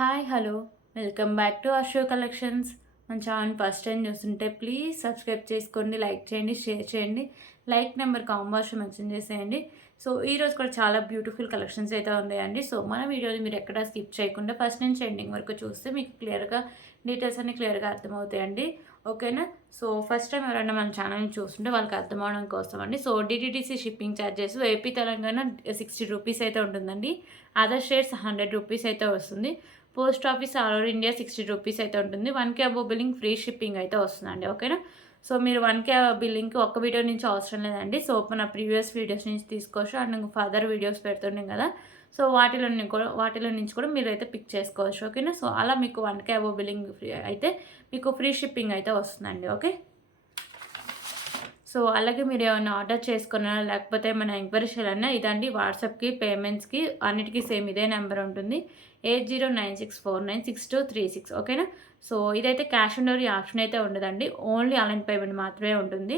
Hi hello welcome back to Ashok collections. మన channel first time చూస్తుంటే please subscribe చేసుకోండి, like చేయండి, షేర్ చేయండి. లైక్ నెంబర్ కాంబాక్స్లో మెన్షన్ చేసేయండి. సో ఈరోజు కూడా చాలా బ్యూటిఫుల్ కలెక్షన్స్ అయితే ఉన్నాయండి. సో మన వీడియోని మీరు ఎక్కడా స్కిప్ చేయకుండా ఫస్ట్ నుంచి ఎండింగ్ వరకు చూస్తే మీకు క్లియర్గా డీటెయిల్స్ అన్ని క్లియర్గా అర్థమవుతాయండి. ఓకేనా? సో ఫస్ట్ టైం ఎవరైనా మన ఛానల్ని చూస్తుంటే వాళ్ళకి అర్థం అవడం కోసం అండి. So DTDC shipping charges AP Telangana 60 rupees అయితే ఉంటుందండి. అదర్ స్టేట్స్ 100 రూపీస్ అయితే వస్తుంది. Post office all over India 60 rupees అయితే ఉంటుంది. 1K above billing free shipping అయితే వస్తుందండి. ఓకేనా? సో మీరు 1K బిల్లింగ్కి ఒక్క వీడియో నుంచి అవసరం లేదండి. సో మన ప్రీవియస్ వీడియోస్ నుంచి తీసుకోవచ్చు. అండ్ ఫర్దర్ వీడియోస్ పెడుతున్నాం కదా, సో వాటిలో నుంచి కూడా మీరైతే పిక్ చేసుకోవచ్చు. ఓకేనా? సో అలా మీకు 1K అబోవ్ బిల్లింగ్ ఫ్రీ అయితే మీకు ఫ్రీ షిప్పింగ్ అయితే వస్తుందండి. ఓకే. సో అలాగే మీరు ఏమైనా ఆర్డర్ చేసుకున్నా లేకపోతే ఏమైనా ఎంక్వైరీ చేయాలన్నా ఇదండి వాట్సాప్కి పేమెంట్స్కి అన్నిటికీ సేమ్ ఇదే నెంబర్ ఉంటుంది, 8096496236. ఓకేనా? సో ఇదైతే క్యాష్ ఆన్ డెలివరీ ఆప్షన్ అయితే ఉండదండి, ఓన్లీ ఆన్లైన్ పేమెంట్ మాత్రమే ఉంటుంది.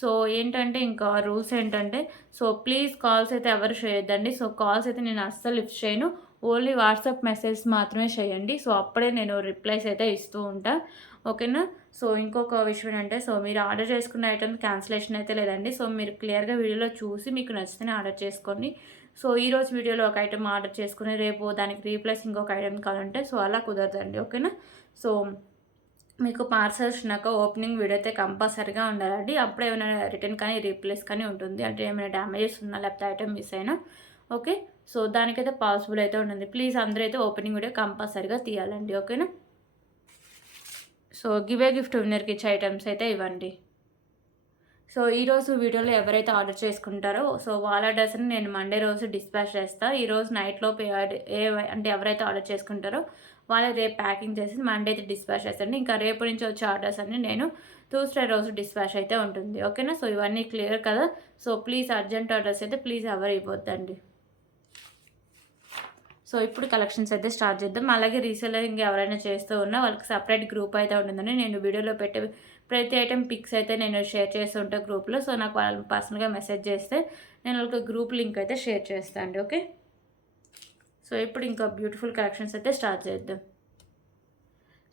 సో ఏంటంటే ఇంకా రూల్స్ ఏంటంటే, సో ప్లీజ్ కాల్స్ అయితే ఎవరు చేయొద్దండి. సో కాల్స్ అయితే నేను అస్సలు లిఫ్ట్ చేయను, ఓన్లీ వాట్సాప్ మెసేజ్ మాత్రమే చేయండి. సో అప్పుడే నేను రిప్లైస్ అయితే ఇస్తూ ఉంటాను. ఓకేనా? సో ఇంకొక విషయం ఏంటంటే, సో మీరు ఆర్డర్ చేసుకున్న ఐటమ్ క్యాన్సిలేషన్ అయితే లేదండి. సో మీరు క్లియర్గా వీడియోలో చూసి మీకు నచ్చితేనే ఆర్డర్ చేసుకోండి. సో ఈరోజు వీడియోలో ఒక ఐటమ్ ఆర్డర్ చేసుకుని రేపు దానికి రీప్లేస్ ఇంకొక ఐటమ్ కావాలంటే సో అలా కుదరదండి. ఓకేనా? సో మీకు పార్సల్స్ వచ్చినాక ఓపెనింగ్ వీడియో అయితే కంపల్సరీగా ఉండాలండి. అప్పుడు ఏమైనా రిటర్న్ కానీ రీప్లేస్ కానీ ఉంటుంది, అంటే ఏమైనా డ్యామేజెస్ ఉన్నా లేకపోతే ఐటమ్ మిస్ అయినా. ఓకే. సో దానికైతే పాసిబుల్ అయితే ఉంటుంది. ప్లీజ్ అందరూ అయితే ఓపెనింగ్ వీడియో కంపల్సరీగా తీయాలండి. ఓకేనా? సో గిఫ్ట్ విన్నర్కి ఇచ్చే ఐటమ్స్ అయితే ఇవ్వండి. సో ఈరోజు వీడియోలో ఎవరైతే ఆర్డర్ చేసుకుంటారో సో వాళ్ళ అడ్రస్ని నేను మండే రోజు డిస్పాచ్ చేస్తాను. ఈరోజు నైట్లోపు అంటే ఎవరైతే ఆర్డర్ చేసుకుంటారో వాళ్ళు రేపు ప్యాకింగ్ చేసి మండే అయితే డిస్పాచ్ చేస్తాను. ఇంకా రేపు నుంచి వచ్చే ఆర్డర్స్ అన్ని నేను ట్యూస్డే రోజు డిస్పాచ్ అయితే ఉంటుంది. ఓకేనా? సో ఇవన్నీ క్లియర్ కదా. సో ప్లీజ్ అర్జెంట్ ఆర్డర్స్ అయితే ప్లీజ్ ఎవరు ఇవ్వద్దండి. సో ఇప్పుడు కలెక్షన్స్ అయితే స్టార్ట్ చేద్దాం. అలాగే రీసెలరింగ్ ఎవరైనా చేస్తూ ఉన్నా వాళ్ళకి సపరేట్ గ్రూప్ అయితే ఉంటుందని నేను వీడియోలో పెట్టే ప్రతి ఐటెం పిక్స్ అయితే నేను షేర్ చేస్తూ ఉంటాను గ్రూప్లో. సో నాకు వాళ్ళు పర్సనల్గా మెసేజ్ చేస్తే నేను వాళ్ళకి గ్రూప్ లింక్ అయితే షేర్ చేస్తాను అండి. ఓకే. సో ఇప్పుడు ఇంకా బ్యూటిఫుల్ కలెక్షన్స్ అయితే స్టార్ట్ చేద్దాం.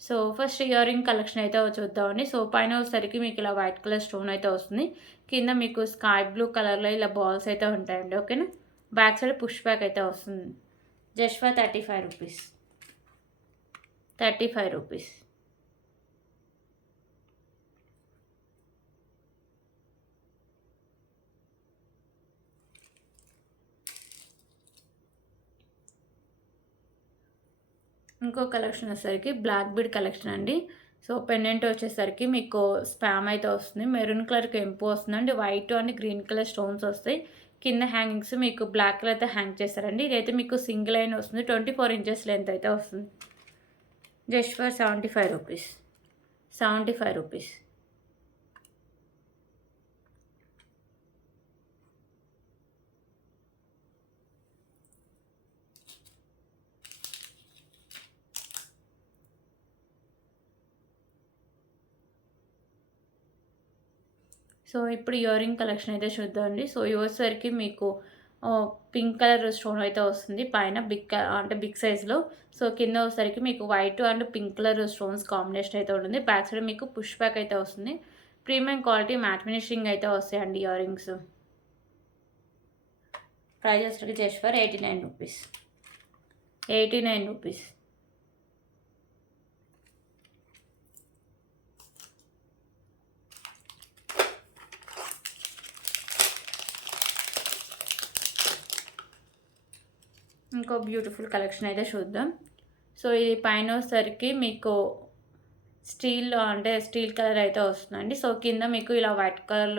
So first year ring collection అయితే చూద్దామండి. సో పైన వచ్చేసరికి మీకు ఇలా వైట్ కలర్ స్టోన్ అయితే వస్తుంది, కింద మీకు స్కై బ్లూ కలర్లో ఇలా బాల్స్ అయితే ఉంటాయండి. ఓకేనా? బ్యాక్ సైడ్ పుష్ బ్యాక్ అయితే వస్తుంది. Just for 35 rupees. 35 రూపీస్. ఇంకో కలెక్షన్ వచ్చేసరికి బ్లాక్ బీడ్ కలెక్షన్ అండి. సో పెండెంట్ వచ్చేసరికి మీకు స్పామ్ అయితే వస్తుంది, మెరూన్ కలర్ కెంపు వస్తుంది అండి, white and green colour stones వస్తాయి. కింద హ్యాంగింగ్స్ మీకు బ్లాక్ కలర్ అయితే హ్యాంగ్ చేస్తారండి. ఇదైతే మీకు సింగిల్ లైన్ వస్తుంది, 24 ఇంచెస్ లెంత్ అయితే వస్తుంది. Just for 75 rupees. 75 rupees. So ఇప్పుడు ఇయర్ రింగ్ కలెక్షన్ అయితే చూద్దామండి. సో వచ్చేసరికి మీకు పింక్ కలర్ స్టోన్ అయితే వస్తుంది పైన అంటే బిగ్ సైజ్లో. సో కింద వచ్చేసరికి మీకు white and pink colour stones combination అయితే ఉంటుంది. బ్యాక్ సైడ్ మీకు పుష్ బ్యాక్ అయితే వస్తుంది. ప్రీమియం క్వాలిటీ మ్యాట్ ఫినిషింగ్ అయితే వస్తాయండి ఇయర్ రింగ్స్. ప్రైస్ వచ్చేసరికి జస్ట్ ఫర్ 89 రూపీస్. 89 రూపీస్. ఇంకో బ్యూటిఫుల్ కలెక్షన్ అయితే చూద్దాం. సో ఇది పైన వచ్చేసరికి మీకు స్టీల్ కలర్ అయితే వస్తుందండి. సో కింద మీకు ఇలా వైట్ కలర్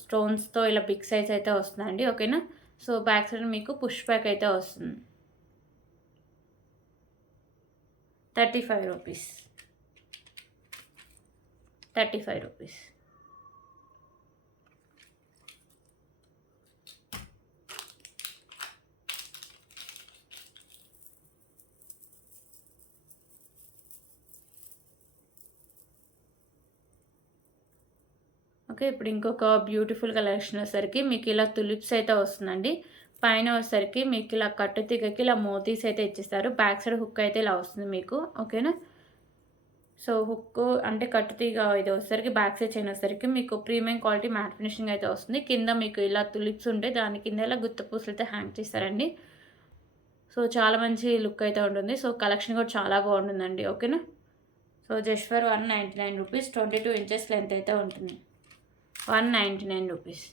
స్టోన్స్తో ఇలా బిగ్ సైజ్ అయితే వస్తుందండి. ఓకేనా? సో బ్యాక్ సైడ్ మీకు పుష్ బ్యాక్ అయితే వస్తుంది. 35 రూపీస్. 35 రూపీస్. ఓకే. ఇప్పుడు ఇంకొక బ్యూటిఫుల్ కలెక్షన్ వచ్చేసరికి మీకు ఇలా తులిప్స్ అయితే వస్తుందండి. పైన వచ్చేసరికి మీకు ఇలా కట్టు తీగకి ఇలా మోతీస్ అయితే ఇచ్చేస్తారు. బ్యాక్ సైడ్ హుక్ అయితే ఇలా వస్తుంది మీకు. ఓకేనా. సో హుక్ అంటే కట్టు తీగ ఇది వచ్చేసరికి బ్యాక్ సైడ్ చైన్ వచ్చేసరికి మీకు ప్రీమియం క్వాలిటీ మ్యాట్ ఫినిషింగ్ అయితే వస్తుంది. కింద మీకు ఇలా తులిప్స్ ఉంటాయి, దాని కింద ఇలా గుత్త పూసలు అయితే హ్యాంగ్ చేస్తారండి. సో చాలా మంచి లుక్ అయితే ఉంటుంది. సో కలెక్షన్ కూడా చాలా బాగుంటుందండి. ఓకేనా. So just for 199 rupees, 22 inches length అయితే ఉంటుంది. 199 రూపీస్.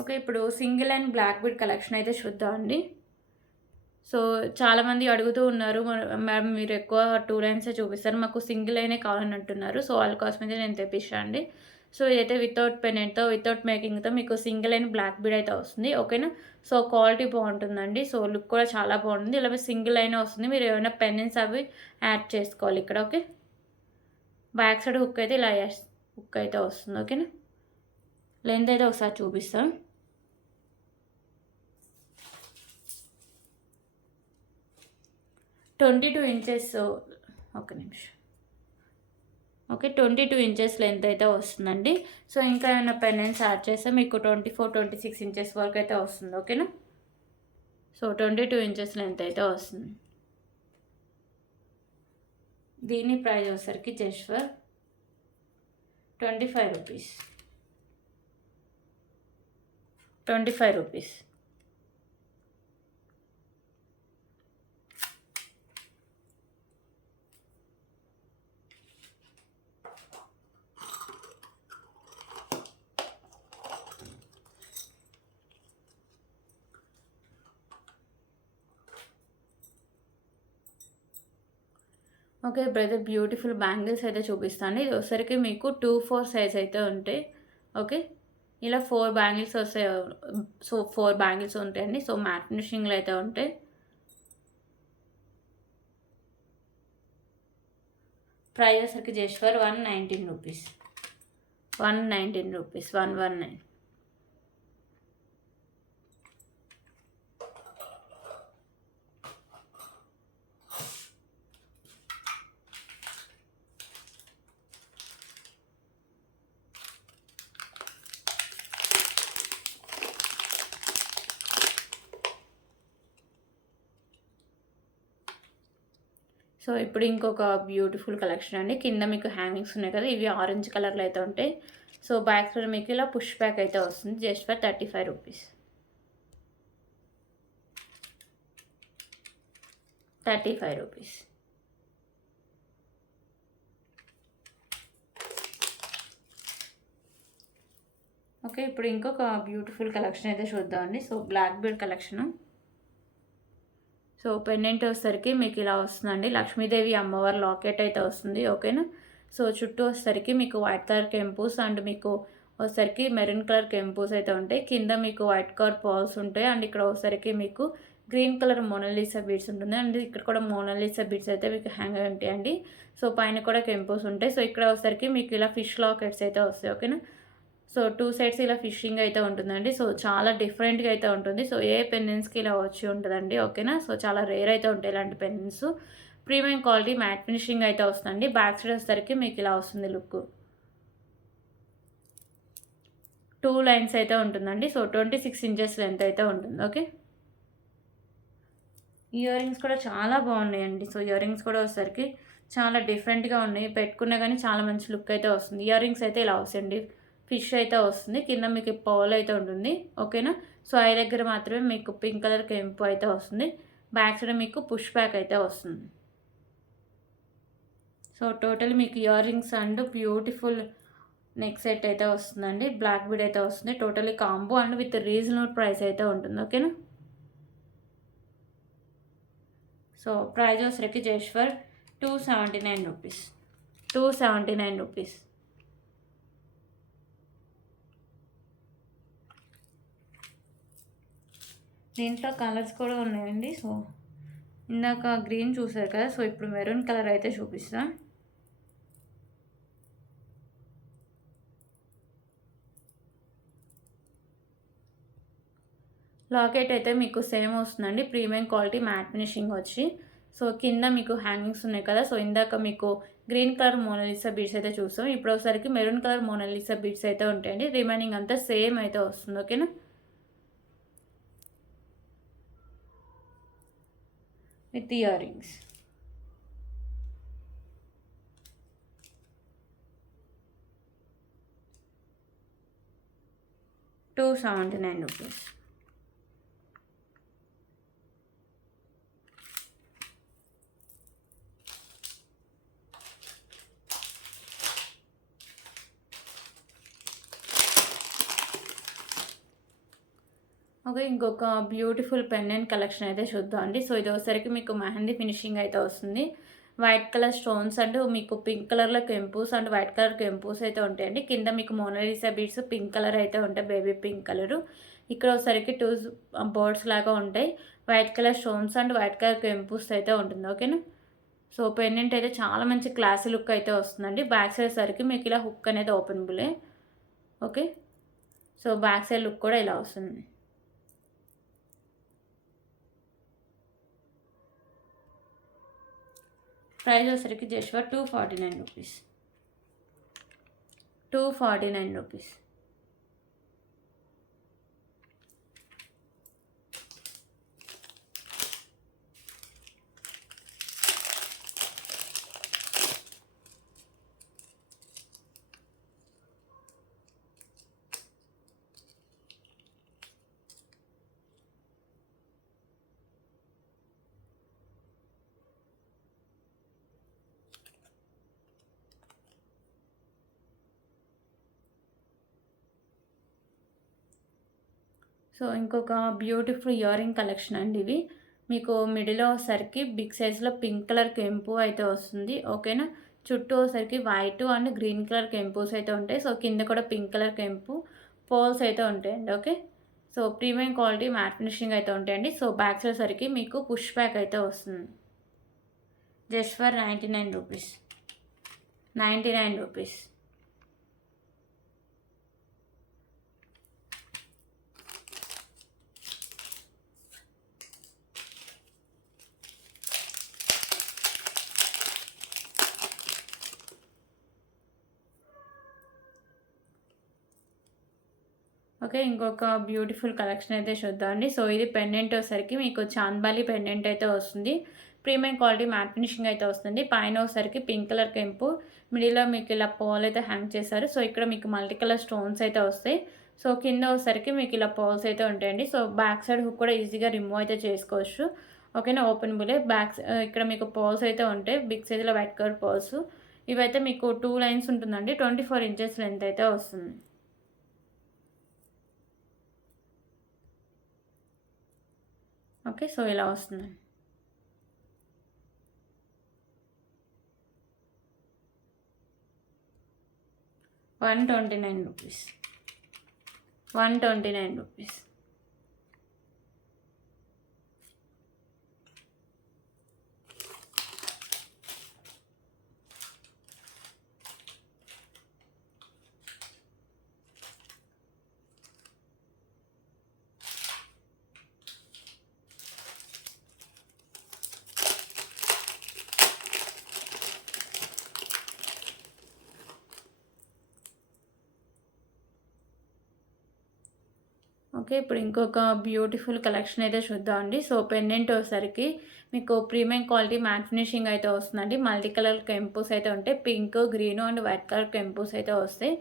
ఓకే, ఇప్పుడు single and black bead collection అయితే చూద్దామండి. సో చాలామంది అడుగుతూ ఉన్నారు, మ్యామ్ మీరు ఎక్కువ 2 లైన్సే చూపిస్తారు, మాకు సింగిల్ లైనే కావాలని అంటున్నారు. సో వాళ్ళ కోసం అయితే నేను తెప్పిస్తాను అండి. సో ఇదైతే వితౌట్ పెనెంట్తో, వితౌట్ మేకింగ్తో మీకు సింగిల్ లైన్ బ్లాక్ బీడ్ అయితే వస్తుంది. ఓకేనా. సో క్వాలిటీ బాగుంటుందండి. సో లుక్ కూడా చాలా బాగుంటుంది. ఇలా సింగిల్ లైన్ వస్తుంది. మీరు ఏమైనా పెన్నెన్స్ అవి యాడ్ చేసుకోవాలి ఇక్కడ. ఓకే. బ్యాక్ సైడ్ హుక్ అయితే ఇలా హుక్ అయితే వస్తుంది. ఓకేనా. లెంత్ అయితే ఒకసారి చూపిస్తాను. 22 ఇంచెస్. ఒక నిమిషం. ఓకే, 22 ఇంచెస్ లెంత్ అయితే వస్తుందండి. సో ఇంకా ఏమైనా పెన్నెన్స్ యాడ్ చేస్తే మీకు 24, 26 ఇంచెస్ వరకు అయితే వస్తుంది. ఓకేనా. సో 22 ఇంచెస్ లెంత్ అయితే వస్తుంది. దీని ప్రైస్ వచ్చేసరికి just for 25 rupees. 25 rupees. Okay, ఇప్పుడైతే బ్యూటిఫుల్ బ్యాంగిల్స్ అయితే చూపిస్తాను. ఇది వచ్చరికి మీకు 2-4 సైజ్ అయితే ఉంటాయి. ఓకే, ఇలా 4 బ్యాంగిల్స్ వస్తాయి. సో 4 బ్యాంగిల్స్ ఉంటాయండి. సో మ్యాట్ ఫినిషింగ్లో అయితే ఉంటాయి. ప్రైస్ వచ్చరికి just for 119 rupees. 119 rupees. 119. So ఇప్పుడు ఇంకొక బ్యూటిఫుల్ కలెక్షన్ అండి. కింద మీకు హ్యాంగింగ్స్ ఉన్నాయి కదా, ఇవి ఆరెంజ్ కలర్లో అయితే ఉంటాయి. సో బ్యాక్ సైడ్ మీకు ఇలా పుష్ బ్యాక్ అయితే వస్తుంది. Just for 35 rupees. 35 rupees. Okay, ఇప్పుడు ఇంకొక బ్యూటిఫుల్ కలెక్షన్ అయితే చూద్దామండి. So black bead collection. So pendant వచ్చేసరికి మీకు ఇలా వస్తుందండి. లక్ష్మీదేవి అమ్మవారి లాకెట్ అయితే వస్తుంది. ఓకేనా. సో చుట్టూ వచ్చేసరికి మీకు వైట్ కలర్ కెంపూస్ అండ్ మీకు వచ్చేసరికి మెరూన్ కలర్ కెంపూస్ అయితే ఉంటాయి. కింద మీకు వైట్ కలర్ పాల్స్ ఉంటాయి. అండ్ ఇక్కడ వచ్చేసరికి మీకు గ్రీన్ కలర్ మోనాలిసా బీడ్స్ ఉంటుంది. అండ్ ఇక్కడ కూడా మోనాలిసా బీడ్స్ అయితే మీకు హ్యాంగ్ అయి ఉంటాయండి. సో పైన కూడా కెంపూస్ ఉంటాయి. సో ఇక్కడ వచ్చేసరికి మీకు ఇలా ఫిష్ లాకెట్స్ అయితే వస్తాయి. ఓకేనా. సో 2 సైడ్స్ ఇలా ఫిషింగ్ అయితే ఉంటుందండి. సో చాలా డిఫరెంట్గా అయితే ఉంటుంది. సో ఏ పెన్నెన్స్కి ఇలా వచ్చి ఉంటుందండి. ఓకేనా. సో చాలా రేర్ అయితే ఉంటాయి ఇలాంటి పెన్నెన్స్. ప్రీమియం క్వాలిటీ మ్యాట్ ఫినిషింగ్ అయితే వస్తుందండి. బ్యాక్ సైడ్ వచ్చేసరికి మీకు ఇలా వస్తుంది లుక్. 2 లైన్స్ అయితే ఉంటుందండి. సో 26 ఇంచెస్ లెంత్ అయితే ఉంటుంది. ఓకే. ఇయర్ రింగ్స్ కూడా చాలా బాగున్నాయండి. సో ఇయర్ రింగ్స్ కూడా వచ్చేసరికి చాలా డిఫరెంట్గా ఉన్నాయి. పెట్టుకున్నా కానీ చాలా మంచి లుక్ అయితే వస్తుంది. ఇయర్ రింగ్స్ అయితే ఇలా వస్తాయండి. ఫిష్ అయితే వస్తుంది. కింద మీకు పౌల్ అయితే ఉంటుంది. ఓకేనా. సో ఐ దగ్గర మాత్రమే మీకు పింక్ కలర్ కెంపు అయితే వస్తుంది. బ్యాక్ సైడ్ మీకు పుష్ బ్యాక్ అయితే వస్తుంది. సో టోటల్ మీకు ear rings and beautiful neck set అయితే వస్తుందండి. బ్లాక్ బీడ్ అయితే వస్తుంది. Totally combo and with reasonable price అయితే ఉంటుంది. ఓకేనా. సో ప్రైజ్ వచ్చరికి జస్ట్ ఫర్ 279 రూపీస్. 279 రూపీస్. దీంట్లో కలర్స్ కూడా ఉన్నాయండి. సో ఇందాక గ్రీన్ చూసారు కదా, సో ఇప్పుడు మెరూన్ కలర్ అయితే చూపిస్తా. లాకెట్ అయితే మీకు సేమ్ వస్తుందండి. ప్రీమియం క్వాలిటీ మ్యాట్ ఫినిషింగ్ వచ్చి. సో కింద మీకు హ్యాంగింగ్స్ ఉన్నాయి కదా, సో ఇందాక మీకు గ్రీన్ కలర్ మోనాలిసా బీడ్స్ అయితే చూస్తాం. ఇప్పుడు ఒకసారికి మెరూన్ కలర్ మోనాలిసా బీడ్స్ అయితే ఉంటాయండి. రిమైనింగ్ అంతా సేమ్ అయితే వస్తుంది. ఓకేనా, విత్ ఇయర్ రింగ్స్. ₹279. ఓకే, ఇంకొక బ్యూటిఫుల్ పెండెంట్ కలెక్షన్ అయితే చూద్దాం అండి. సో ఇది వచ్చేసరికి మీకు మెహందీ ఫినిషింగ్ అయితే వస్తుంది. వైట్ కలర్ స్టోన్స్ అండ్ మీకు పింక్ కలర్లో కెంపూస్ అండ్ వైట్ కలర్ కెంపూస్ అయితే ఉంటాయండి. కింద మీకు మోనాలిసా బీడ్స్ పింక్ కలర్ అయితే ఉంటాయి, బేబీ పింక్ కలరు. ఇక్కడ వచ్చేసరికి 2 బర్డ్స్ లాగా ఉంటాయి. White colour stones and white colour కెంపూస్ అయితే ఉంటుంది. ఓకేనా, సో పెండెంట్ అయితే చాలా మంచి క్లాసీ లుక్ అయితే వస్తుందండి. బ్యాక్ సైడ్ సరికి మీకు ఇలా హుక్ అనేది ఓపెనబులే. Okay, so back side look కూడా ఇలా వస్తుంది. ప్రైస్ వచ్చరికి జస్ట్ ఫర్ ₹249. ₹249. సో ఇంకొక బ్యూటిఫుల్ ఇయర్ రింగ్ కలెక్షన్ అండి ఇవి. మీకు మిడిల్లో వచ్చేసరికి బిగ్ సైజ్లో పింక్ కలర్ కెంపు అయితే వస్తుంది. ఓకేనా, చుట్టూ వచ్చేసరికి వైట్ అండ్ గ్రీన్ కలర్ కెంపూస్ అయితే ఉంటాయి. సో కింద కూడా పింక్ కలర్ కెంపు పోల్స్ అయితే ఉంటాయండి. Okay, so premium quality matte finishing అయితే ఉంటాయండి. సో బ్యాక్ సైడ్ సరికి మీకు పుష్ బ్యాక్ అయితే వస్తుంది. Just for ₹99. ₹99. ఓకే, ఇంకొక బ్యూటిఫుల్ కలెక్షన్ అయితే చూద్దామండి. సో ఇది పెండెంట్ వచ్చేసరికి మీకు చాంద్బాలి పెండెంట్ అయితే వస్తుంది. ప్రీమియం క్వాలిటీ మ్యాట్ ఫినిషింగ్ అయితే వస్తుంది. పైన వచ్చేసరికి పింక్ కలర్ కెంపు, మిడిల్లో మీకు ఇలా పోల్ అయితే హ్యాంగ్ చేశారు. సో ఇక్కడ మీకు మల్టీ కలర్ స్టోన్స్ అయితే వస్తాయి. సో కింద వచ్చేసరికి మీకు ఇలా పోల్స్ అయితే ఉంటాయండి. సో బ్యాక్ సైడ్ హుక్ కూడా ఈజీగా రిమూవ్ అయితే చేసుకోవచ్చు. ఓకేనా, ఓపెనబులే. ఇక్కడ మీకు పోల్స్ అయితే ఉంటాయి, బిగ్ సైజ్లో వైట్ కలర్ పోల్స్. ఇవైతే మీకు 2 లైన్స్ ఉంటుందండి. 24 ఇంచెస్ లెంత్ అయితే వస్తుంది. ఓకే, సో ఇలా వస్తుంది. ₹129. ₹129. ఓకే, ఇప్పుడు ఇంకొక బ్యూటిఫుల్ కలెక్షన్ అయితే చూద్దామండి. సో పెండెంట్ వచ్చేసరికి మీకు ప్రీమియం క్వాలిటీ మ్యాట్ ఫినిషింగ్ అయితే వస్తుందండి. మల్టీ కలర్ కెంపూస్ అయితే ఉంటాయి. Pink, green and white colour కెంపూస్ అయితే వస్తాయి.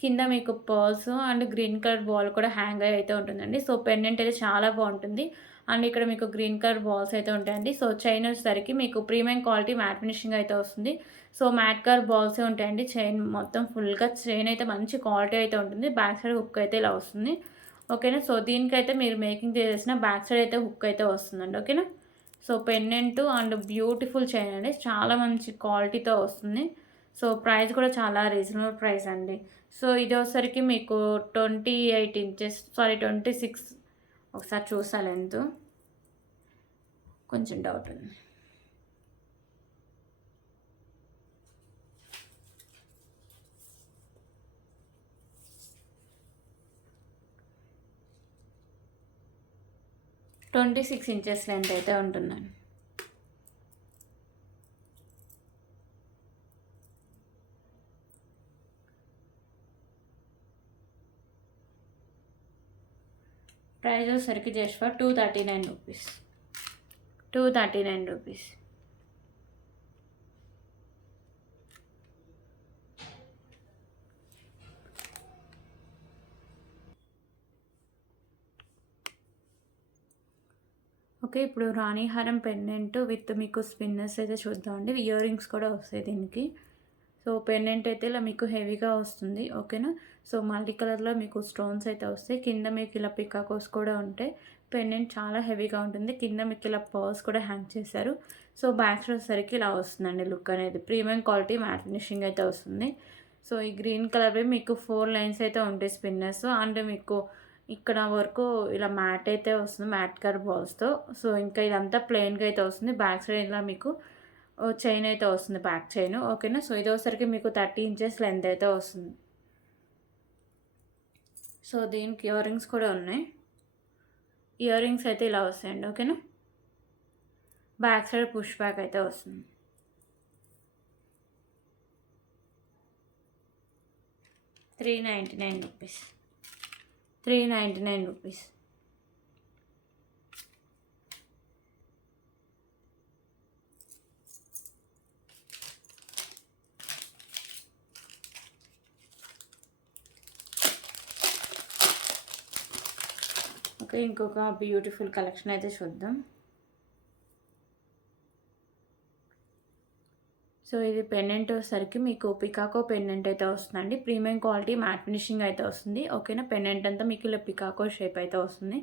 కింద మీకు pearls and green colour ball కూడా హ్యాంగ్ అయితే ఉంటుందండి. సో పెండెంట్ అయితే చాలా బాగుంటుంది. అండ్ ఇక్కడ మీకు గ్రీన్ కలర్ బాల్స్ అయితే ఉంటాయండి. సో చైన్ వచ్చేసరికి మీకు ప్రీమియం క్వాలిటీ మ్యాట్ ఫినిషింగ్ అయితే వస్తుంది. సో మ్యాట్ కలర్ బాల్సే ఉంటాయండి. చైన్ మొత్తం ఫుల్గా చైన్ అయితే మంచి క్వాలిటీ అయితే ఉంటుంది. బ్యాక్ సైడ్ హుక్ అయితే ఇలా వస్తుంది. ఓకేనా, సో దీనికైతే మీరు మేకింగ్ చేసిన బ్యాక్ సైడ్ అయితే హుక్ అయితే వస్తుందండి. ఓకేనా, so pendant and beautiful chain అండి, చాలా మంచి క్వాలిటీతో వస్తుంది. సో ప్రైస్ కూడా చాలా రీజనబుల్ ప్రైస్ అండి. సో ఇది వచ్చేసరికి మీకు 28 ఇంచెస్ 26, ఒకసారి చూసా లెంత్, కొంచెం డౌట్ ఉంది. 26 ఇంచెస్ లెంత్ అయితే ఉంటుందండి. ప్రైస్ వచ్చేసరికి just for 239 rupees. 239 rupees. Okay. ఇప్పుడు రాణిహారం పెండెంట్ విత్ మీకు స్పిన్నర్స్ అయితే చూద్దామండి. ఇయర్ రింగ్స్ కూడా వస్తాయి దీనికి. సో పెండెంట్ అయితే ఇలా మీకు హెవీగా వస్తుంది. ఓకేనా. సో మల్టీ కలర్లో మీకు స్టోన్స్ అయితే వస్తాయి. కింద మీకు ఇలా పికాకోస్ కూడా ఉంటాయి. పెండెంట్ చాలా హెవీగా ఉంటుంది. కింద మీకు ఇలా పర్ల్స్ కూడా హ్యాంగ్ చేశారు. సో బ్యాక్ సైడ్ వచ్చేసరికి ఇలా వస్తుందండి లుక్ అనేది. ప్రీమియం క్వాలిటీ మ్యాట్ ఫినిషింగ్ అయితే వస్తుంది. సో ఈ గ్రీన్ కలర్వి మీకు 4 లైన్స్ అయితే ఉంటాయి స్పిన్నర్స్. అండ్ మీకు ఇక్కడ వరకు ఇలా మ్యాట్ అయితే వస్తుంది. Mat colour బాల్స్తో. సో ఇంకా ఇదంతా ప్లెయిన్గా అయితే వస్తుంది. బ్యాక్ సైడ్ ఇలా మీకు చైన్ అయితే వస్తుంది. Back chain. ఓకేనా. సో ఇది వచ్చేసరికి మీకు 30 ఇంచెస్ లెంత్ అయితే వస్తుంది. సో దీనికి ఇయర్ రింగ్స్ కూడా ఉన్నాయి. ఇయర్ రింగ్స్ అయితే ఇలా వస్తాయండి. ఓకేనా. బ్యాక్ సైడ్ పుష్ బ్యాక్ అయితే వస్తుంది. ₹399. 399 రూపీస్. ఓకే. ఇంకొక బ్యూటిఫుల్ కలెక్షన్ అయితే చూద్దాం. సో ఇది పెండెంట్ వచ్చేసరికి మీకు పికాకో పెండెంట్ అయితే వస్తుందండి. ప్రీమియం క్వాలిటీ మ్యాట్ ఫినిషింగ్ అయితే వస్తుంది. ఓకేనా. పెండెంట్ అంతా మీకు ఇలా పికాకో షేప్ అయితే వస్తుంది.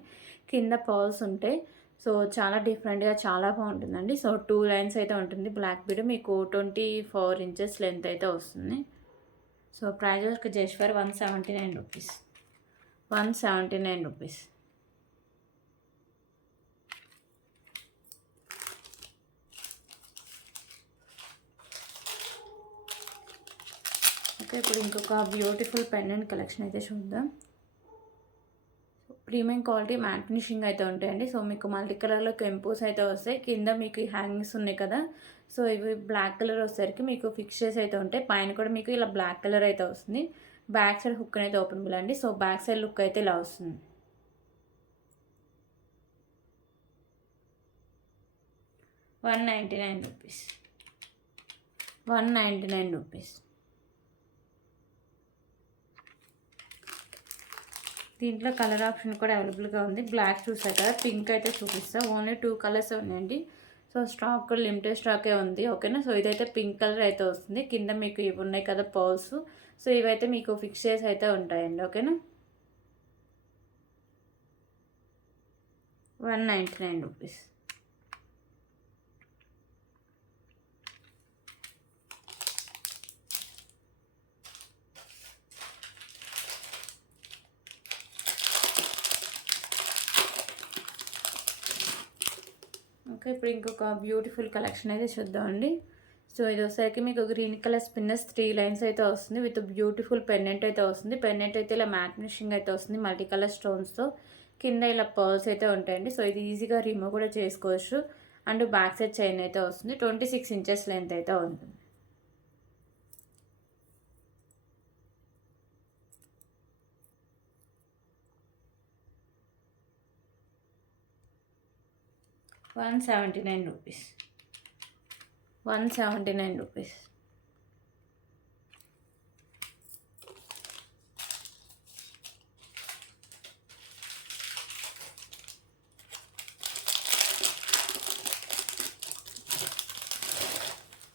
కింద పర్ల్స్ ఉంటాయి. సో చాలా డిఫరెంట్గా చాలా బాగుంటుందండి. సో 2 లైన్స్ అయితే ఉంటుంది. బ్లాక్ బీడ్ మీకు 24 ఇంచెస్ లెంత్ అయితే వస్తుంది. So price just for 179 rupees. 179 rupees. Okay. ఇప్పుడు ఇంకొక బ్యూటిఫుల్ పెండెంట్ కలెక్షన్ అయితే చూద్దాం. ప్రీమియం క్వాలిటీ మ్యాట్ ఫినిషింగ్ అయితే ఉంటాయండి. సో మీకు మల్టీ కలర్లో కెంపోస్ అయితే వస్తాయి. కింద మీకు హ్యాంగింగ్స్ ఉన్నాయి కదా. సో ఇవి బ్లాక్ కలర్ వచ్చేసరికి మీకు ఫిక్చర్స్ అయితే ఉంటాయి. పైన కూడా మీకు ఇలా బ్లాక్ కలర్ అయితే వస్తుంది. బ్యాక్ సైడ్ హుక్ అయితే open bill. So back side look అయితే ఇలా వస్తుంది. 199 రూపీస్. 199 రూపీస్. దీంట్లో కలర్ ఆప్షన్ కూడా అవైలబుల్గా ఉంది. బ్లాక్ చూసారు కదా. పింక్ అయితే చూపిస్తా. ఓన్లీ 2 కలర్స్ ఉన్నాయండి. సో స్టాక్ కూడా లిమిటెడ్ స్టాకే ఉంది. ఓకేనా. సో ఇదైతే పింక్ కలర్ అయితే వస్తుంది. కింద మీకు ఇవి ఉన్నాయి కదా పర్ల్స్. సో ఇవైతే మీకు ఫిక్చర్స్ అయితే ఉంటాయండి. ఓకేనా. 199 రూపీస్. ఓకే. ఇప్పుడు ఇంకొక బ్యూటిఫుల్ కలెక్షన్ అయితే చూద్దామండి. సో ఇది వచ్చేసరికి మీకు గ్రీన్ కలర్ స్పిన్నర్స్ 3 లైన్స్ అయితే వస్తుంది. విత్ బ్యూటిఫుల్ పెండెంట్ అయితే వస్తుంది. పెండెంట్ అయితే ఇలా మ్యాట్ ఫినిషింగ్ అయితే వస్తుంది. మల్టీ కలర్ స్టోన్స్తో. కింద ఇలా పర్ల్స్ అయితే ఉంటాయండి. సో ఇది ఈజీగా రిమూవ్ కూడా చేసుకోవచ్చు. అండ్ బ్యాక్ సైడ్ చైన్ అయితే వస్తుంది. 26 ఇంచెస్ లెంత్ అయితే ఉంటుంది. ₹179. 179 రూపీస్.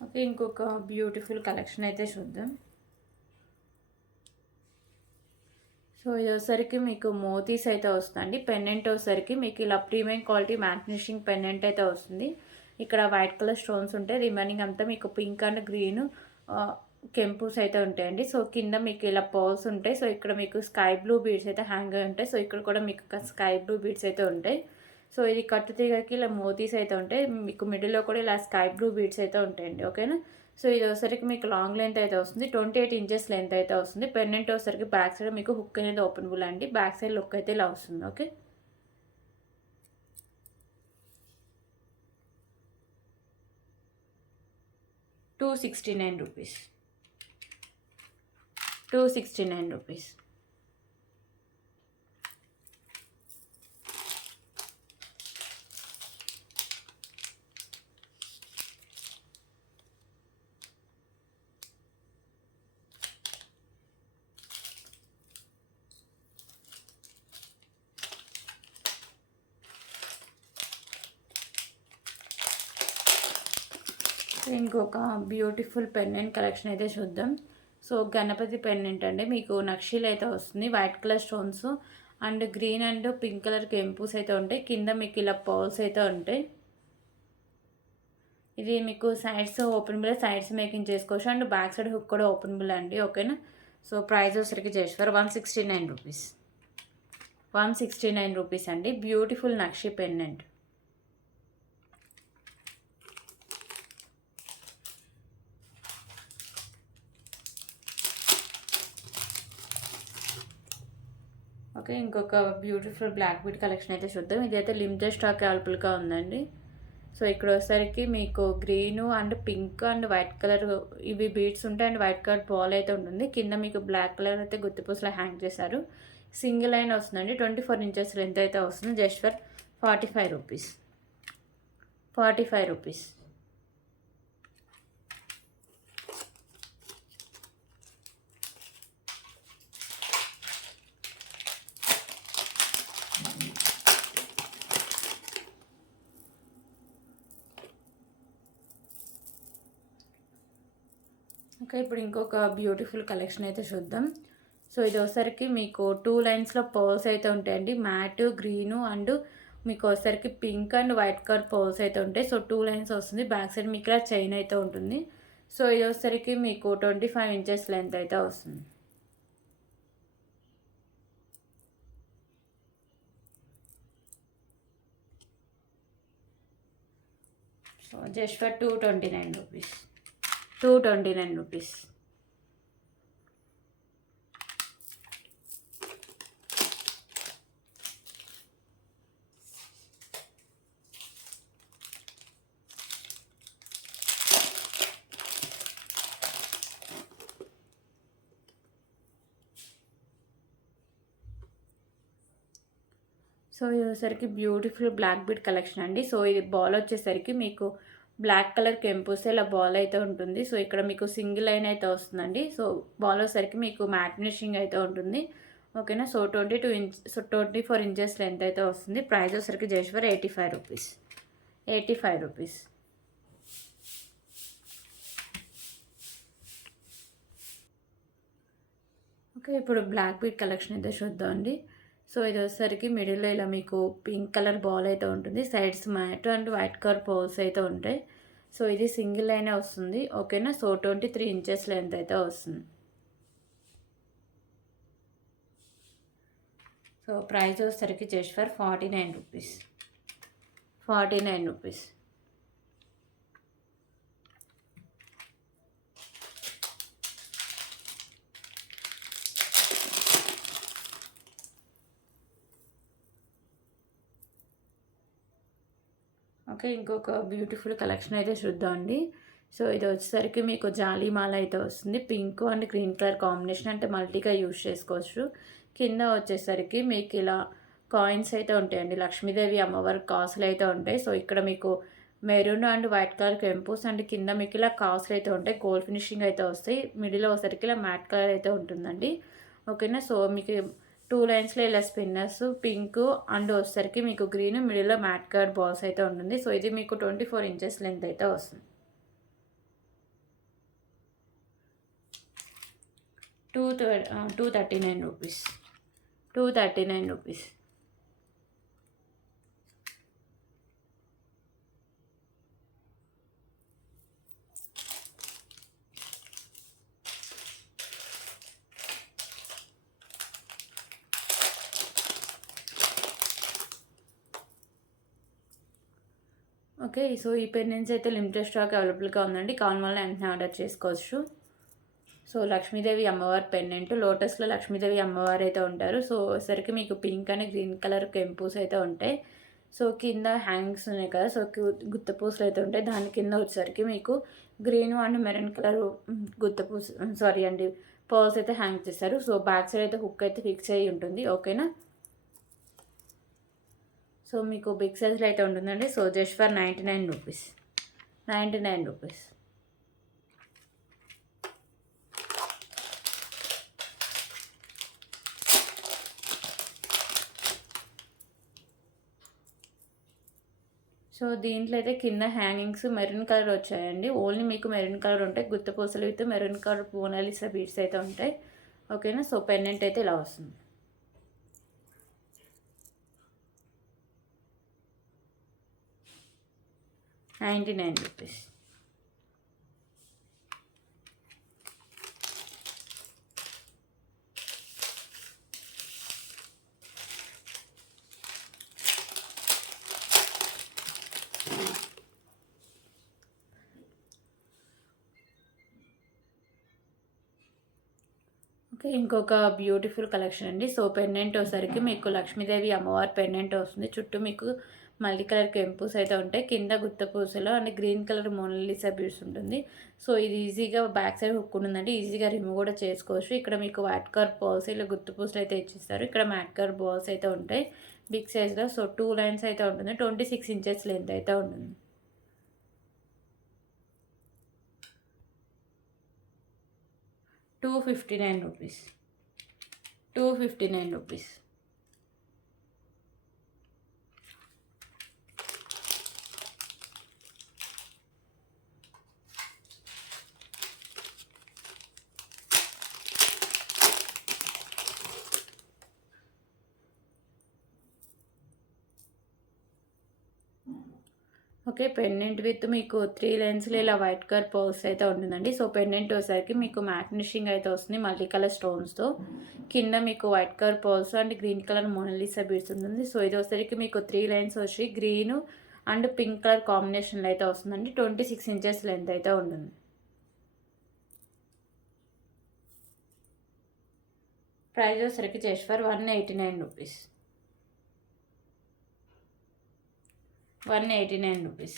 ఓకే. ఇంకొక బ్యూటిఫుల్ కలెక్షన్ అయితే చూద్దాం. సో ఇది వచ్చేసరికి మీకు మోతీస్ అయితే వస్తుందండి. పెండెంట్ వచ్చేసరికి మీకు ఇలా premium quality matte finishing pendant అయితే వస్తుంది. ఇక్కడ వైట్ కలర్ స్టోన్స్ ఉంటాయి. రిమైనింగ్ అంతా మీకు పింక్ అండ్ గ్రీన్ కెంపూస్ అయితే ఉంటాయండి. సో కింద మీకు ఇలా పర్ల్స్ ఉంటాయి. సో ఇక్కడ మీకు స్కై బ్లూ బీడ్స్ అయితే హ్యాంగ్ అయి ఉంటాయి. సో ఇక్కడ కూడా మీకు స్కై బ్లూ బీడ్స్ అయితే ఉంటాయి. సో ఇది కట్టు తీగకి ఇలా మోతీస్ అయితే ఉంటాయి. మీకు మిడిల్లో కూడా ఇలా స్కై బ్లూ బీడ్స్ అయితే ఉంటాయండి. ఓకేనా. సో ఇది వచ్చేసరికి మీకు లాంగ్ లెంత్ అయితే వస్తుంది. 28 ఇంచెస్ లెంత్ అయితే వస్తుంది. పెండెంట్ వచ్చేసరికి బ్యాక్ సైడ్ మీకు హుక్ అనేది ఓపెనబుల్ అండి. బ్యాక్ సైడ్ లుక్ అయితే ఇలా వస్తుంది. ఓకే. ₹269. 269 రూపీస్. ఇంకొక బ్యూటిఫుల్ పెండెంట్ కలెక్షన్ అయితే చూద్దాం. సో గణపతి పెండెంట్ అండి, మీకు నక్షీలు అయితే వస్తుంది, white colour stones and green and pink colour కెంపూస్ అయితే ఉంటాయి. కింద మీకు ఇలా పర్ల్స్ అయితే ఉంటాయి. ఇది మీకు సైడ్స్ ఓపెనబుల్, సైడ్స్ మేకింగ్ చేసుకోవచ్చు అండ్ బ్యాక్ సైడ్ హుక్ కూడా ఓపెనబుల్ అండి. ఓకేనా. సో ప్రైస్ వచ్చరికి చేస్తారు 169 రూపీస్. 169 రూపీస్ అండి. బ్యూటిఫుల్ నక్షి పెండెంట్. ఓకే, ఇంకొక బ్యూటిఫుల్ బ్లాక్ బీడ్ కలెక్షన్ అయితే చూద్దాం. ఇదైతే లిమిటెడ్ స్టాక్ అవైలబుల్గా ఉందండి. సో ఇక్కడ వచ్చేసరికి మీకు green and pink and white colour ఇవి బీడ్స్ ఉంటాయి అండ్ వైట్ కలర్ బాల్ అయితే ఉంటుంది. కింద మీకు బ్లాక్ కలర్ అయితే గుత్తిపూసలో హ్యాంగ్ చేశారు. సింగిల్ లైన్ వస్తుందండి. 24 ఇంచెస్ లెంత్ అయితే వస్తుంది. Just for 45 rupees. 45 rupees. Okay, ఇప్పుడు ఇంకొక బ్యూటిఫుల్ కలెక్షన్ అయితే చూద్దాం. సో ఇది వచ్చేసరికి మీకు 2 లైన్స్లో పర్ల్స్ అయితే ఉంటాయండి. మ్యాట్ గ్రీను అండ్ మీకు వచ్చేసరికి pink and white colour pearls అయితే ఉంటాయి. సో 2 లైన్స్ వస్తుంది. బ్యాక్ సైడ్ మీకు ఇలా చైన్ అయితే ఉంటుంది. సో ఇది వచ్చేసరికి మీకు 25 ఇంచెస్ లెంత్ అయితే వస్తుంది. So just for 229 rupees. 229 rupees. So ఇది వచ్చేసరికి బ్యూటిఫుల్ బ్లాక్ బీడ్ కలెక్షన్ అండి. సో ఇది బాల్ వచ్చేసరికి మీకు బ్లాక్ కలర్ కెంపూస్తే ఇలా బాల్ అయితే ఉంటుంది. సో ఇక్కడ మీకు సింగిల్ లైన్ అయితే వస్తుందండి. సో బాల్ వచ్చేసరికి మీకు మ్యాట్ ఫినిషింగ్ అయితే ఉంటుంది. ఓకేనా. సో 24 ఇంచెస్ లెంత్ అయితే వస్తుంది. ప్రైస్ వచ్చేసరికి just for 85 rupees. 85 rupees. Okay, ఇప్పుడు బ్లాక్ బీడ్ కలెక్షన్ అయితే చూద్దాం అండి. సో ఇది వచ్చేసరికి మిడిల్లో ఇలా మీకు పింక్ కలర్ బాల్ అయితే ఉంటుంది. Sides matte and white colour pearls అయితే ఉంటాయి. సో ఇది సింగిల్ లైనే వస్తుంది. ఓకేనా. సో 23 ఇంచెస్ లెంత్ అయితే వస్తుంది. సో ప్రైస్ వచ్చేసరికి just for 49 rupees. 49 rupees. Okay, ఇంకొక బ్యూటిఫుల్ కలెక్షన్ అయితే చూద్దామండి. సో ఇది వచ్చేసరికి మీకు జాలీ మాల అయితే వస్తుంది. Pink and green colour combination, అంటే మల్టీగా యూజ్ చేసుకోవచ్చు. కింద వచ్చేసరికి మీకు ఇలా కాయిన్స్ అయితే ఉంటాయండి. లక్ష్మీదేవి అమ్మవారి కాసులు అయితే ఉంటాయి. సో ఇక్కడ మీకు మెరూన్ అండ్ వైట్ కలర్ కెంపూస్ అండ్ కింద మీకు ఇలా కాసులు అయితే ఉంటాయి. గోల్డ్ ఫినిషింగ్ అయితే వస్తాయి. మిడిల్లో వచ్చేసరికి ఇలా మ్యాట్ కలర్ అయితే ఉంటుందండి. ఓకేనా. సో మీకు 2 లైన్స్లో ఇలా స్పిన్నర్స్ పింక్ అండ్ వచ్చేసరికి మీకు గ్రీన్, మిడిల్లో మ్యాట్ కలర్ బాల్స్ అయితే ఉంటుంది. సో ఇది మీకు 24 ఇంచెస్ లెంత్ అయితే వస్తుంది. 239 రూపీస్. 239 రూపీస్. ఓకే, సో ఈ పెండెంట్స్ అయితే లిమిటెడ్ స్టాక్ అవైలబుల్గా ఉందండి. కావాలి వల్ల వెంటనే ఆర్డర్ చేసుకోవచ్చు. సో లక్ష్మీదేవి అమ్మవారి పెండెంట్, లోటస్లో లక్ష్మీదేవి అమ్మవారు అయితే ఉంటారు. సో సరికి మీకు పింక్ అండ్ గ్రీన్ కలర్ కెంపూస్ అయితే ఉంటాయి. సో కింద హ్యాంగ్స్ ఉన్నాయి కదా, సో గుత్తపూసలు అయితే ఉంటాయి. దాని కింద వచ్చేసరికి మీకు గ్రీన్ అండ్ మెరూన్ కలర్ గుత్తపూస సారీ అండి పర్ల్స్ అయితే హ్యాంగ్ చేస్తారు. సో బ్యాక్ సైడ్ అయితే హుక్ అయితే ఫిక్స్ అయ్యి ఉంటుంది. ఓకేనా. సో మీకు బిగ్ సైజ్లో అయితే ఉంటుందండి. So just for 99 rupees. 99 rupees. So దీంట్లో అయితే కింద హ్యాంగింగ్స్ మెరూన్ కలర్ వచ్చాయండి. ఓన్లీ మీకు మెరూన్ కలర్ ఉంటాయి. గుత్తపూసలు with maroon colour Mona Lisa beads అయితే ఉంటాయి. ఓకేనా. సో పెండెంట్ అయితే ఇలా వస్తుంది. 99 రూపీస్. ఓకే. ఇంకొక బ్యూటిఫుల్ కలెక్షన్ అండి. సో పెండెంట్ వచ్చేసరికి మీకు లక్ష్మీదేవి అమ్మవారి పెండెంట్ వస్తుంది. చుట్టూ మీకు మల్టీ కలర్ కెంపుస్ అయితే ఉంటాయి. కింద గుత్త పూసలు and green colour Mona Lisa beads ఉంటుంది. సో ఇది ఈజీగా బ్యాక్ సైడ్ హుక్ ఉందండి. ఈజీగా రిమూవ్ కూడా చేసుకోవచ్చు. ఇక్కడ మీకు వైట్ కలర్ బాల్స్ ఇలా గుత్త పూసలు అయితే ఇచ్చిస్తారు. ఇక్కడ మ్యాట్ కలర్ బాల్స్ అయితే ఉంటాయి బిగ్ సైజ్లో. సో 2 లైన్స్ అయితే ఉంటుంది. 26 ఇంచెస్ లెంత్ అయితే ఉంటుంది. ₹259. ₹259. ఓకే. పెండెంట్ విత్ మీకు 3 లైన్స్‌లో ఇలా వైట్ కలర్ పర్ల్స్ అయితే ఉంటుందండి. సో పెండెంట్ వచ్చేసరికి మీకు మ్యాట్ ఫినిషింగ్ అయితే వస్తుంది మల్టీ కలర్ స్టోన్స్‌తో. కింద మీకు white colour pearls and green colour Mona Lisa beads ఉంటుంది. సో ఇది వచ్చేసరికి మీకు 3 లైన్స్ వచ్చి గ్రీన్ అండ్ పింక్ కలర్ కాంబినేషన్లో అయితే వస్తుందండి. 26 ఇంచెస్ లెంత్ అయితే ఉంటుంది. ప్రైస్ వచ్చేసరికి జస్ట్ ఫర్ ₹189. ₹189.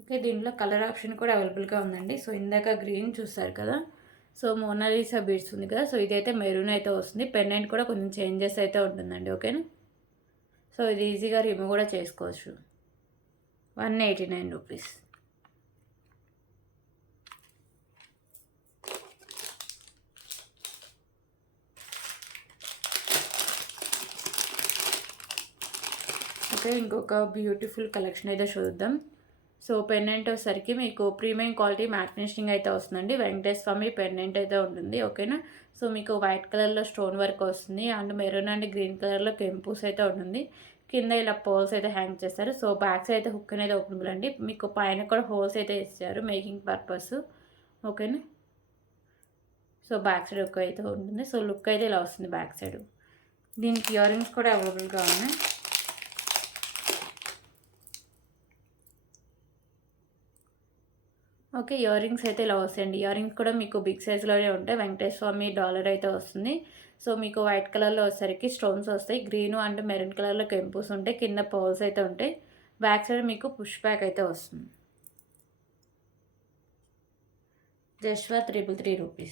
ఓకే. దీంట్లో కలర్ ఆప్షన్ కూడా అవైలబుల్గా ఉందండి. సో ఇందాక గ్రీన్ చూస్తారు కదా. సో మోనాలిసా బీడ్స్ ఉంది కదా. సో ఇదైతే మెరూన్ అయితే వస్తుంది. పెండెంట్ కూడా కొంచెం చేంజెస్ అయితే ఉంటుందండి. ఓకేనా. సో ఇది ఈజీగా రిమూవ్ కూడా చేసుకోవచ్చు. ₹189. ఓకే. ఇంకొక బ్యూటిఫుల్ కలెక్షన్ అయితే చూద్దాం. సో పెండెంట్ వచ్చేసరికి మీకు ప్రీమియం క్వాలిటీ మ్యాట్ ఫినిషింగ్ అయితే వస్తుందండి. వెంకటేశ్వర స్వామి పెండెంట్ అయితే ఉంటుంది. ఓకేనా. సో మీకు వైట్ కలర్లో స్టోన్ వర్క్ వస్తుంది అండ్ మెరూన్ అండ్ గ్రీన్ కలర్లో కెంపూస్ అయితే ఉంటుంది. కింద ఇలా పర్ల్స్ అయితే హ్యాంగ్ చేస్తారు. సో బ్యాక్ సైడ్ అయితే హుక్ అనేది ఓపెనబుల్ అండి. మీకు పైన కూడా హోల్స్ అయితే ఇచ్చారు మేకింగ్ పర్పస్. ఓకేనా. సో బ్యాక్ సైడ్ హుక్ అయితే ఉంటుంది. సో లుక్ అయితే ఇలా వస్తుంది బ్యాక్ సైడ్. దీనికి ఇయర్ రింగ్స్ కూడా అవైలబుల్గా ఉన్నాయి. ఓకే. ఇయర్ రింగ్స్ అయితే ఇలా వస్తాయండి. ఇయర్ రింగ్స్ కూడా మీకు బిగ్ సైజ్లోనే ఉంటాయి. వెంకటేశ్వర స్వామి డాలర్ అయితే వస్తుంది. సో మీకు వైట్ కలర్లో వచ్చేసరికి స్టోన్స్ వస్తాయి. గ్రీన్ అండ్ మెరూన్ కలర్లో కెంపుస్ ఉంటాయి. కింద పర్ల్స్ అయితే ఉంటాయి. బ్యాక్ సైడ్ మీకు పుష్ బ్యాక్ అయితే వస్తుంది. Just for ₹333.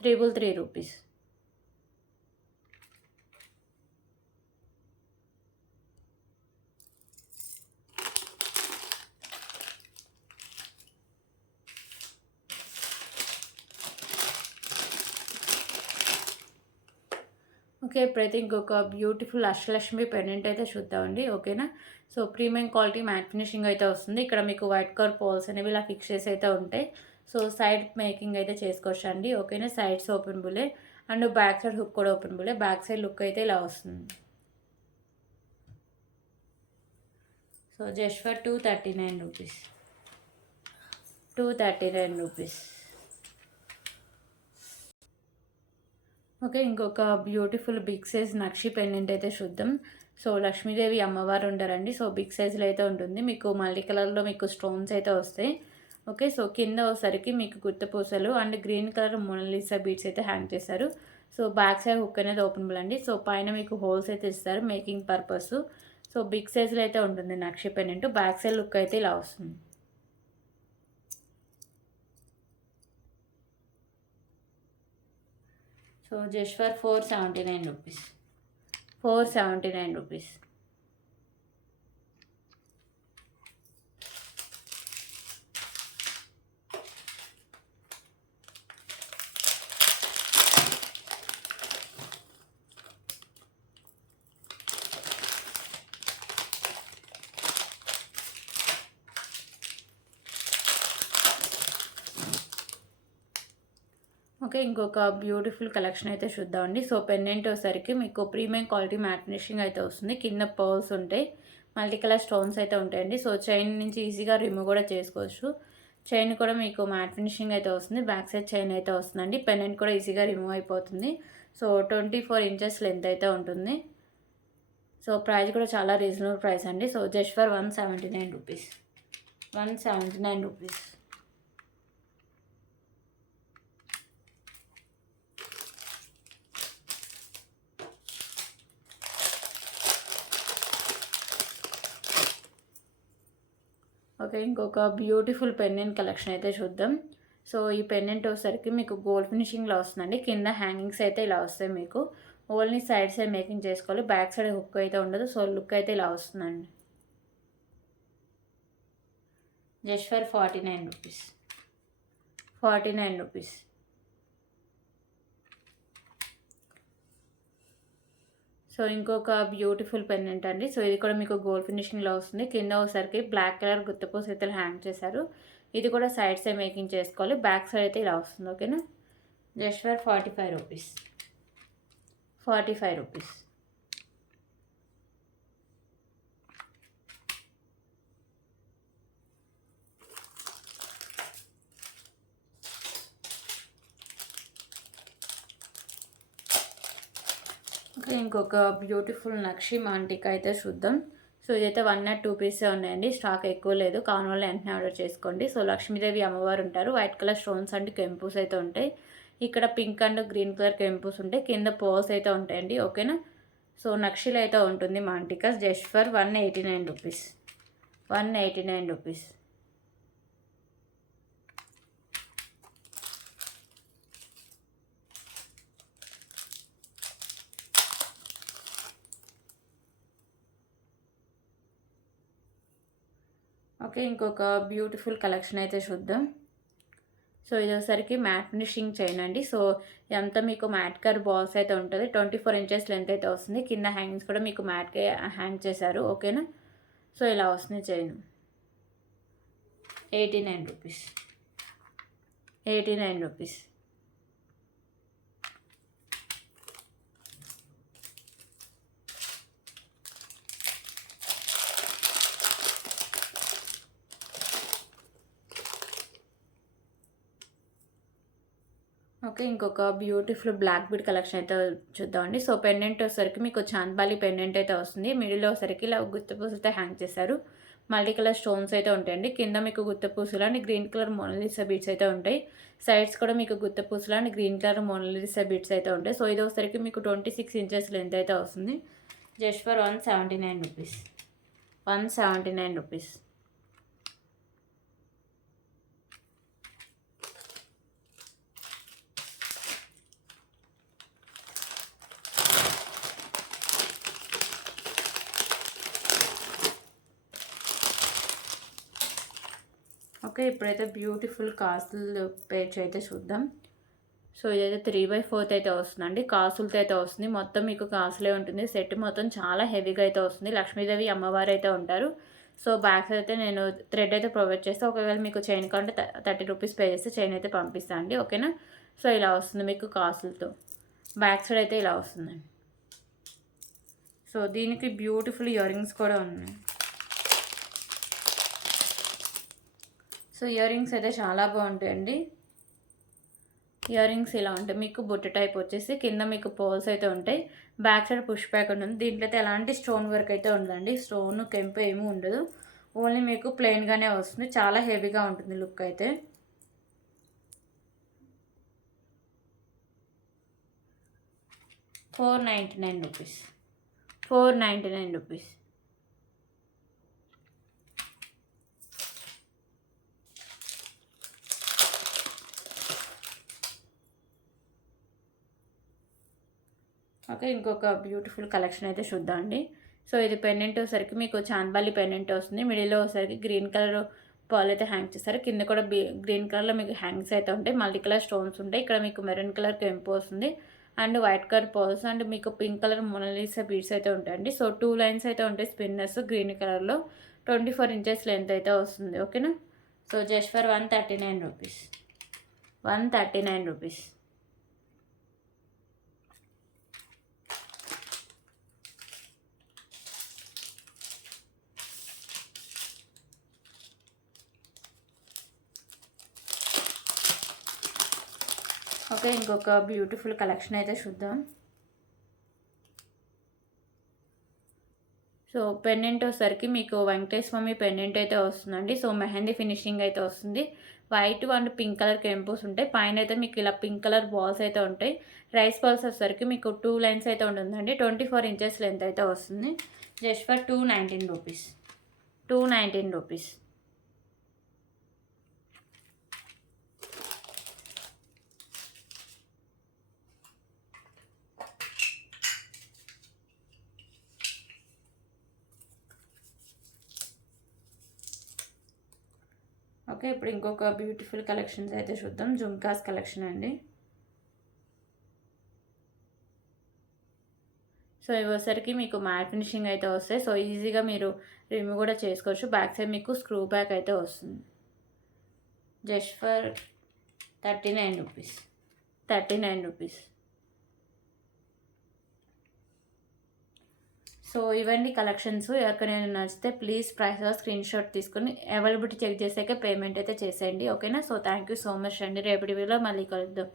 ₹333. ఓకే. ఇప్పుడైతే ఇంకొక బ్యూటిఫుల్ అష్టలక్ష్మి పెండెంట్ అయితే చూద్దామండి. ఓకేనా. So premium quality matte finishing అయితే వస్తుంది. ఇక్కడ మీకు వైట్ కలర్ పర్ల్స్ అనేవి ఇలా ఫిక్స్ చేసి అయితే ఉంటాయి. సో సైడ్ మేకింగ్ అయితే చేసుకోవచ్చు అండి. ఓకేనా. సైడ్స్ ఓపెనబులే అండ్ బ్యాక్ సైడ్ హుక్ కూడా ఓపెనబులే. బ్యాక్ సైడ్ లుక్ అయితే ఇలా వస్తుంది. So just for ₹239. ₹239. ఓకే. ఇంకొక బ్యూటిఫుల్ బిగ్ సైజ్ నక్షి పెండెంట్ అయితే చూద్దాం. సో లక్ష్మీదేవి అమ్మవారు ఉంటారండి. సో బిగ్ సైజ్లో అయితే ఉంటుంది. మీకు మల్టీ కలర్లో మీకు స్టోన్స్ అయితే వస్తాయి. ఓకే. సో కింద వచ్చేసరికి మీకు గుత్తపూసలు and green colour Mona Lisa beads అయితే హ్యాంగ్ చేశారు. సో బ్యాక్ సైడ్ హుక్ అనేది ఓపెనబుల్ అండి. సో పైన మీకు హోల్స్ అయితే ఇస్తారు మేకింగ్ పర్పస్. సో బిగ్ సైజ్లో అయితే ఉంటుంది నక్షి పెండెంట్. బ్యాక్ సైడ్ లుక్ అయితే ఇలా వస్తుంది. So just for ₹479. ₹479. ఓకే, ఇంకొక బ్యూటిఫుల్ కలెక్షన్ అయితే చూద్దామండి. సో పెండెంట్ వచ్చేసరికి మీకు ప్రీమియం క్వాలిటీ మ్యాట్ ఫినిషింగ్ అయితే వస్తుంది. కింద పర్ల్స్ ఉంటాయి, మల్టీ కలర్ స్టోన్స్ అయితే ఉంటాయండి. సో చైన్ నుంచి ఈజీగా రిమూవ్ కూడా చేసుకోవచ్చు. చైన్ కూడా మీకు మ్యాట్ ఫినిషింగ్ అయితే వస్తుంది. బ్యాక్ సైడ్ చైన్ అయితే వస్తుందండి. పెండెంట్ కూడా ఈజీగా రిమూవ్ అయిపోతుంది. సో 24 ఇంచెస్ లెంత్ అయితే ఉంటుంది. సో ప్రైస్ కూడా చాలా రీజనబుల్ ప్రైస్ అండి. So just for 179 rupees, 179 rupees. Okay, ఇంకొక బ్యూటిఫుల్ పెండెంట్ కలెక్షన్ అయితే చూద్దాం. సో ఈ పెండెంట్ వచ్చేసరికి మీకు గోల్డ్ ఫినిషింగ్లో వస్తుందండి. కింద హ్యాంగింగ్స్ అయితే ఇలా వస్తాయి. మీకు ఓన్లీ సైడ్ సైడ్ మేకింగ్ చేసుకోవాలి. బ్యాక్ సైడ్ హుక్ అయితే ఉండదు. సో లుక్ అయితే ఇలా వస్తుందండి. Just for 49 rupees, 49 rupees. So ఇంకొక బ్యూటిఫుల్ పెండెంట్ అండి. సో ఇది కూడా మీకు గోల్డ్ ఫినిషింగ్లో వస్తుంది. కింద ఒకసారికి బ్లాక్ కలర్ గుత్తపూస అయితే హ్యాంగ్ చేశారు. ఇది కూడా సైడ్ సైడ్ మేకింగ్ చేసుకోవాలి. బ్యాక్ సైడ్ అయితే ఇలా వస్తుంది. ఓకేనా, just for 45 rupees, 45 rupees. Okay, ఇంకొక బ్యూటిఫుల్ నక్షి మాంటిక్ అయితే చూద్దాం. సో ఇదైతే 1 or 2 పీసే ఉన్నాయండి. స్టాక్ ఎక్కువ లేదు. కావాలి వాళ్ళు వెంటనే ఆర్డర్ చేసుకోండి. సో లక్ష్మీదేవి అమ్మవారు ఉంటారు. వైట్ కలర్ స్టోన్స్ అండ్ కెంపూస్ అయితే ఉంటాయి. ఇక్కడ పింక్ అండ్ గ్రీన్ కలర్ కెంపూస్ ఉంటాయి. కింద పర్ల్స్ అయితే ఉంటాయండి. ఓకేనా, సో నక్షిలు అయితే ఉంటుంది మాంటికాస్. Just for 189 rupees, 189 rupees. Okay, ఇంకొక బ్యూటిఫుల్ కలెక్షన్ అయితే చూద్దాం. సో ఇది వచ్చేసరికి మ్యాట్ ఫినిషింగ్ చైన్ అండి. సో ఇదంతా మీకు మ్యాట్ కర్ బాల్స్ అయితే ఉంటుంది. 24 ఇంచెస్ లెంత్ అయితే వస్తుంది. కింద హ్యాంగింగ్స్ కూడా మీకు మ్యాట్కే హ్యాంగ్ చేశారు. ఓకేనా, సో ఇలా వస్తుంది చైన్. 89 rupees, 89 rupees. ఓకే, ఇంకొక బ్యూటిఫుల్ బ్లాక్ బీడ్ కలెక్షన్ అయితే చూద్దామండి. సో పెండెంట్ వచ్చేసరికి మీకు చాంద్బాలి పెండెంట్ అయితే వస్తుంది. మిడిల్లో వచ్చేసరికి ఇలా గుత్తపూసలతో హ్యాంగ్ చేశారు. మల్టీ కలర్ స్టోన్స్ అయితే ఉంటాయండి. కింద మీకు గుత్తపూసలు and green colour Mona Lisa beads అయితే ఉంటాయి. సైడ్స్ కూడా మీకు గుత్తపూసలు and green colour Mona Lisa beads అయితే ఉంటాయి. సో ఇది వచ్చేసరికి మీకు 26 ఇంచెస్ లెంత్ అయితే వస్తుంది. Just for 179 rupees, 179 rupees. Okay, ఇప్పుడైతే బ్యూటిఫుల్ కాసులు పేజ్ అయితే చూద్దాం. సో ఇదైతే 3/4 అయితే వస్తుందండి. కాసులతో అయితే వస్తుంది. మొత్తం మీకు కాసులే ఉంటుంది. సెట్ మొత్తం చాలా హెవీగా అయితే వస్తుంది. లక్ష్మీదేవి అమ్మవారు అయితే ఉంటారు. సో బ్యాగ్స్ అయితే నేను థ్రెడ్ అయితే ప్రొవైడ్ చేస్తే, ఒకవేళ మీకు చైన్ కావాలంటే 30 రూపీస్ పే చేస్తే చైన్ అయితే పంపిస్తాను అండి. ఓకేనా, సో ఇలా వస్తుంది మీకు కాసులతో. బ్యాక్ సైడ్ అయితే ఇలా వస్తుందండి. సో దీనికి బ్యూటిఫుల్ ఇయర్ రింగ్స్ కూడా ఉన్నాయి. సో ఇయర్ రింగ్స్ అయితే చాలా బాగుంటాయండి. ఇయర్ రింగ్స్ ఇలా ఉంటాయి. మీకు బుట్ట టైప్ వచ్చేసి కింద మీకు పోల్స్ అయితే ఉంటాయి. బ్యాక్ సైడ్ పుష్ బ్యాక్ ఉంటుంది. దీంట్లో అయితే ఎలాంటి స్టోన్ వర్క్ అయితే ఉండదండి. స్టోన్ కెంపు ఏమీ ఉండదు. ఓన్లీ మీకు ప్లెయిన్గానే వస్తుంది. చాలా హెవీగా ఉంటుంది లుక్ అయితే. ₹499, ₹499. ఓకే, ఇంకొక బ్యూటిఫుల్ కలెక్షన్ అయితే చూద్దాం అండి. సో ఇది పెండెంట్ వచ్చేసరికి మీకు చాంద్బాలి పెండెంట్ వస్తుంది. మిడిల్లో వచ్చేసరికి గ్రీన్ కలర్ పాల్ అయితే హ్యాంగ్ చేస్తారు. కింద కూడా గ్రీన్ కలర్లో మీకు హ్యాంగ్స్ అయితే ఉంటాయి. మల్టీ కలర్ స్టోన్స్ ఉంటాయి. ఇక్కడ మీకు మెరూన్ కలర్ కెంపు వస్తుంది and white colour pearls and మీకు పింక్ కలర్ మొనాలిసా బీడ్స్ అయితే ఉంటాయండి. సో 2 లైన్స్ అయితే ఉంటాయి స్పిన్నర్స్ గ్రీన్ కలర్లో. 24 ఇంచెస్ లెంత్ అయితే వస్తుంది. ఓకేనా, so just for 139 rupees, 139 rupees. Okay, ఇంకొక బ్యూటిఫుల్ కలెక్షన్ అయితే చూద్దాం. సో పెండెంట్ వచ్చేసరికి మీకు వెంకటేశ్వర స్వామి పెండెంట్ అయితే వస్తుందండి. సో మెహందీ ఫినిషింగ్ అయితే వస్తుంది. వైట్ అండ్ పింక్ కలర్ కెంపుస్ ఉంటాయి. పైన అయితే మీకు ఇలా పింక్ కలర్ బాల్స్ అయితే ఉంటాయి. రైస్ బాల్స్ వచ్చేసరికి మీకు 2 లైన్స్ అయితే ఉంటుందండి. 24 ఇంచెస్ లెంత్ అయితే వస్తుంది. Just for 219 rupees. 219 rupees. Okay, ఇప్పుడు ఇంకొక బ్యూటిఫుల్ కలెక్షన్స్ అయితే చూద్దాం. జుమ్కాస్ కలెక్షన్ అండి. సో ఇవసరికి మీకు మ్యాట్ ఫినిషింగ్ అయితే వస్తాయి. సో ఈజీగా మీరు రిమూవ్ కూడా చేసుకోవచ్చు. బ్యాక్ సైడ్ మీకు స్క్రూ బ్యాక్ అయితే వస్తుంది. Just for 39 rupees. 39 rupees. So ఇవన్నీ కలెక్షన్స్. ఎవరికైనా నచ్చితే ప్లీజ్ ప్రైస్ స్క్రీన్ షాట్ తీసుకొని అవైలబిలిటీ చెక్ చేసాక పేమెంట్ అయితే చేసేయండి. ఓకేనా? So thank you so much అండి. రేపటి వీడియోలో మళ్ళీ కలుద్దాం.